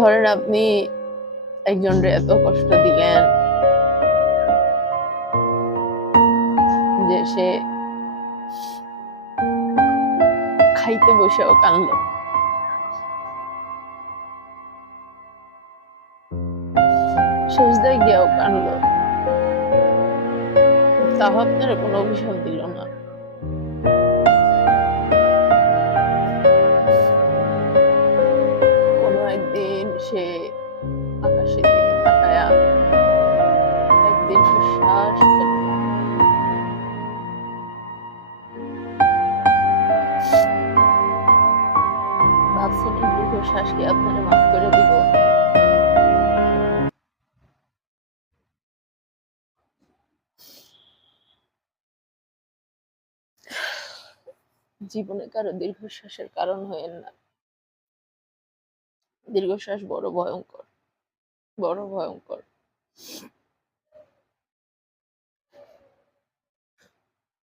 ধরেন আপনি একজনরে এত কষ্ট দিলেন যে সে খাইতে বসেও কানলো, সেজদায় গিয়েও কানলো, তাও আপনারা কোনো অভিশাপ দিল না। কোনো একদিন সে আকাশের দিকে তাকায়া একদিন শ্বাস ফেলল। ভাবছেন এই দীর্ঘশ্বাস কি আপনারা মাফ করে দিব? জীবনে কারো দীর্ঘশ্বাসের কারণ হয়েন না। দীর্ঘশ্বাস বড় ভয়ঙ্কর, বড় ভয়ঙ্কর।